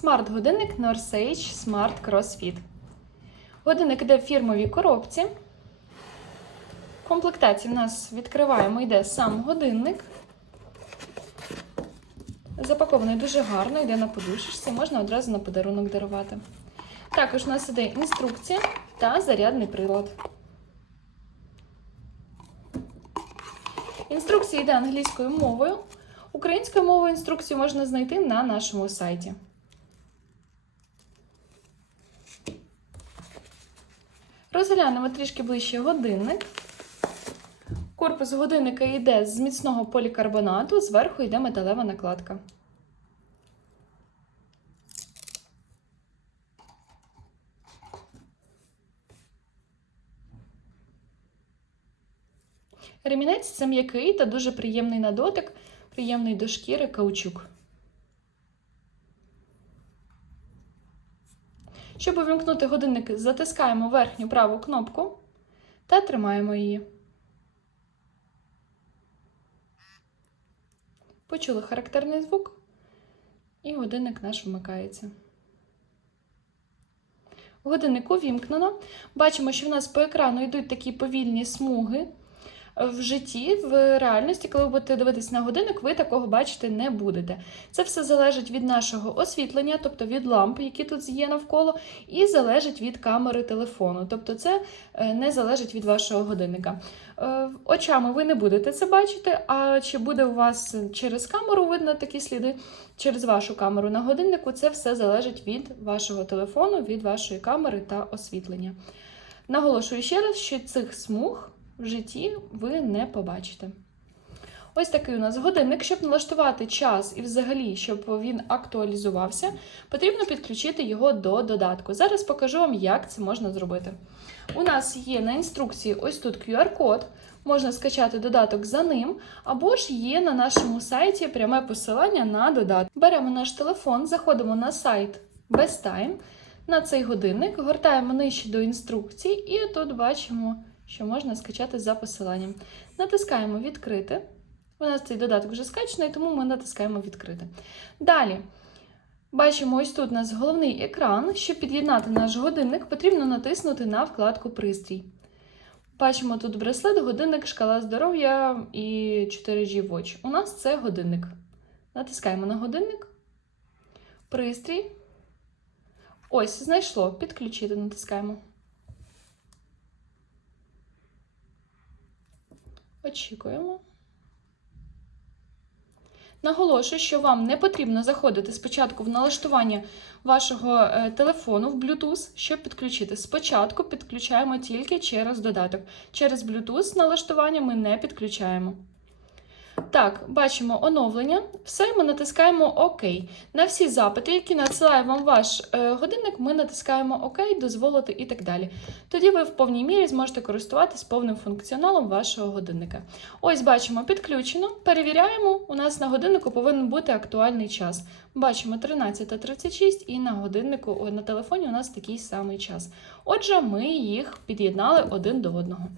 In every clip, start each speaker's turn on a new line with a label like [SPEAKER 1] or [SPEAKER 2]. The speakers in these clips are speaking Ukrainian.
[SPEAKER 1] Смарт-годинник Norsage Smart CrossFit. Годинник йде в фірмовій коробці. В комплектації в нас відкриваємо, йде сам годинник. Запакований дуже гарно, йде на подушечці, можна одразу на подарунок дарувати. Також у нас іде інструкція та зарядний прилад. Інструкція йде англійською мовою. Українською мовою інструкцію можна знайти на нашому сайті. Розглянемо трішки ближче годинник. Корпус годинника йде з міцного полікарбонату, зверху йде металева накладка. Ремінець це м'який та дуже приємний на дотик, приємний до шкіри каучук. Щоб увімкнути годинник, затискаємо верхню праву кнопку та тримаємо її. Почули характерний звук, і годинник наш вмикається. Годинник увімкнено. Бачимо, що в нас по екрану йдуть такі повільні смуги. В житті, в реальності, коли ви будете дивитись на годинник, ви такого бачити не будете. Це все залежить від нашого освітлення, тобто від ламп, які тут є навколо, і залежить від камери телефону. Тобто, це е, не залежить від вашого годинника. Е, Очами ви не будете це бачити, а чи буде у вас через камеру видно такі сліди, через вашу камеру на годиннику, це все залежить від вашого телефону, від вашої камери та освітлення. Наголошую ще раз, що цих смуг в житті ви не побачите. Ось такий у нас годинник. Щоб налаштувати час і взагалі, щоб він актуалізувався, потрібно підключити його до додатку. Зараз покажу вам, як це можна зробити. У нас є на інструкції ось тут QR-код, можна скачати додаток за ним, або ж є на нашому сайті пряме посилання на додаток. Беремо наш телефон, заходимо на сайт BestTime, на цей годинник, гортаємо нижче до інструкції, і тут бачимо що можна скачати за посиланням. Натискаємо відкрити. У нас цей додаток вже скачаний, тому ми натискаємо відкрити. Далі. Бачимо, ось тут у нас головний екран. Щоб під'єднати наш годинник, потрібно натиснути на вкладку Пристрій. Бачимо тут браслет, годинник, шкала здоров'я і 4G Watch. У нас це годинник. Натискаємо на годинник. Пристрій. Ось, знайшло. Підключити, натискаємо. Очікуємо. Наголошую, що вам не потрібно заходити спочатку в налаштування вашого е, телефону в Bluetooth, щоб підключити. Спочатку підключаємо тільки через додаток. Через Bluetooth налаштування ми не підключаємо. Так, бачимо оновлення. Все, ми натискаємо ОК. На всі запити, які надсилає вам ваш е, годинник, ми натискаємо ОК, дозволити і так далі. Тоді ви в повній мірі зможете користуватись повним функціоналом вашого годинника. Ось бачимо підключено. Перевіряємо, у нас на годиннику повинен бути актуальний час. Бачимо 13.36 і на годиннику на телефоні у нас такий самий час. Отже, ми їх під'єднали один до одного.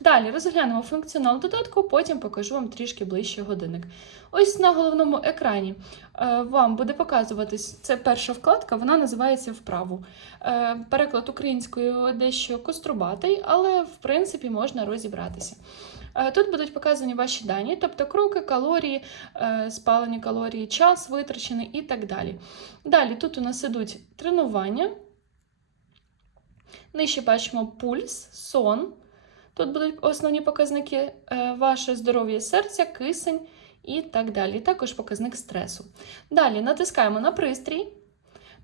[SPEAKER 1] Далі розглянемо функціонал додатку, потім покажу вам трішки ближче годинник. Ось на головному екрані е, вам буде показуватись це перша вкладка, вона називається вправу. Е, переклад українською дещо кострубатий, але в принципі можна розібратися. Е, Тут будуть показані ваші дані, тобто кроки, калорії, спалені калорії, час витрачений і так далі. Далі тут у нас ідуть тренування. Нижче бачимо пульс, сон. Тут будуть основні показники е, ваше здоров'я серця, кисень і так далі. Також показник стресу. Далі натискаємо на пристрій.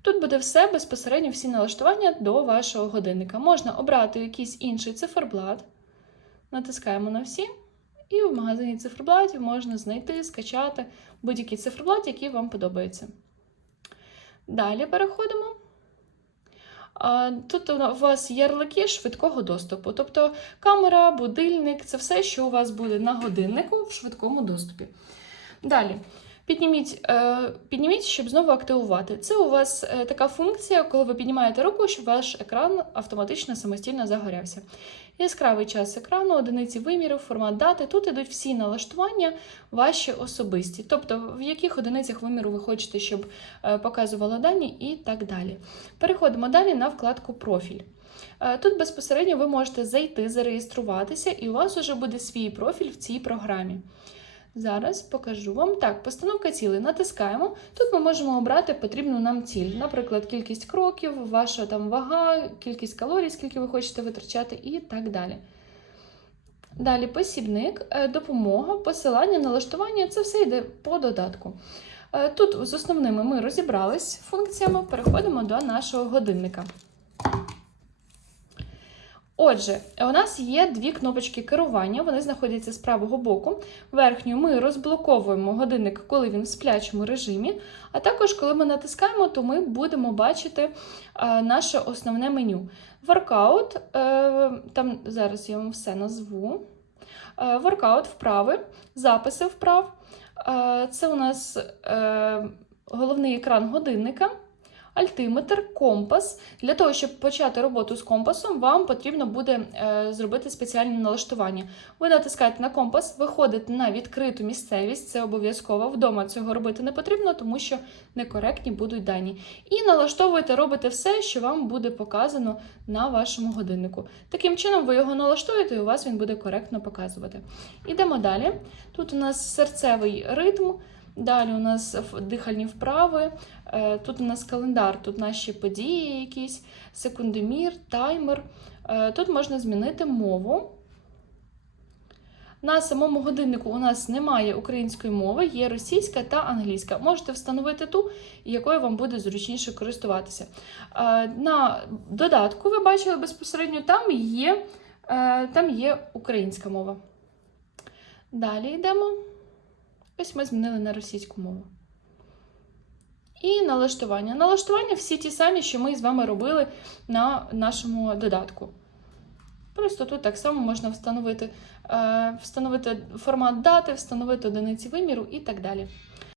[SPEAKER 1] Тут буде все безпосередньо всі налаштування до вашого годинника. Можна обрати якийсь інший циферблат. Натискаємо на всі. І в магазині циферблатів можна знайти, скачати будь-який циферблат, який вам подобається. Далі переходимо. Тут у вас ярлики швидкого доступу. Тобто камера, будильник це все, що у вас буде на годиннику в швидкому доступі. Далі. Підніміть, е, підніміть, щоб знову активувати. Це у вас е, така функція, коли ви піднімаєте руку, щоб ваш екран автоматично самостійно загорявся. Яскравий час екрану, одиниці вимірів, формат дати. Тут ідуть всі налаштування ваші особисті, тобто в яких одиницях виміру ви хочете, щоб е, показувало дані і так далі. Переходимо далі на вкладку Профіль. Тут безпосередньо ви можете зайти, зареєструватися, і у вас вже буде свій профіль в цій програмі. Зараз покажу вам. Так, постановка цілей. Натискаємо. Тут ми можемо обрати потрібну нам ціль. Наприклад, кількість кроків, ваша там вага, кількість калорій, скільки ви хочете витрачати, і так далі. Далі посібник, е, допомога, посилання, налаштування це все йде по додатку. Е, Тут з основними ми розібрались функціями, переходимо до нашого годинника. Отже, у нас є дві кнопочки керування, вони знаходяться з правого боку. Верхню ми розблоковуємо годинник, коли він в сплячому режимі. А також, коли ми натискаємо, то ми будемо бачити е, наше основне меню. Воркаут, е, там зараз я вам все назву. Е, воркаут вправи, записи вправ. Е, це у нас е, головний екран годинника. Альтиметр, компас. Для того, щоб почати роботу з компасом, вам потрібно буде е, зробити спеціальні налаштування. Ви натискаєте на компас, виходите на відкриту місцевість, це обов'язково. Вдома цього робити не потрібно, тому що некоректні будуть дані. І налаштовуєте, робите все, що вам буде показано на вашому годиннику. Таким чином, ви його налаштуєте, і у вас він буде коректно показувати. Ідемо далі. Тут у нас серцевий ритм. Далі у нас дихальні вправи, е, тут у нас календар, тут наші події якісь, секундомір, таймер. Е, Тут можна змінити мову. На самому годиннику у нас немає української мови, є російська та англійська. Можете встановити ту, якою вам буде зручніше користуватися. Е, На додатку ви бачили безпосередньо, там є, там є українська мова. Далі йдемо. Ось ми змінили на російську мову. І налаштування. Налаштування всі ті самі, що ми з вами робили на нашому додатку. Просто тут так само можна встановити, е, встановити формат дати, встановити одиниці виміру і так далі.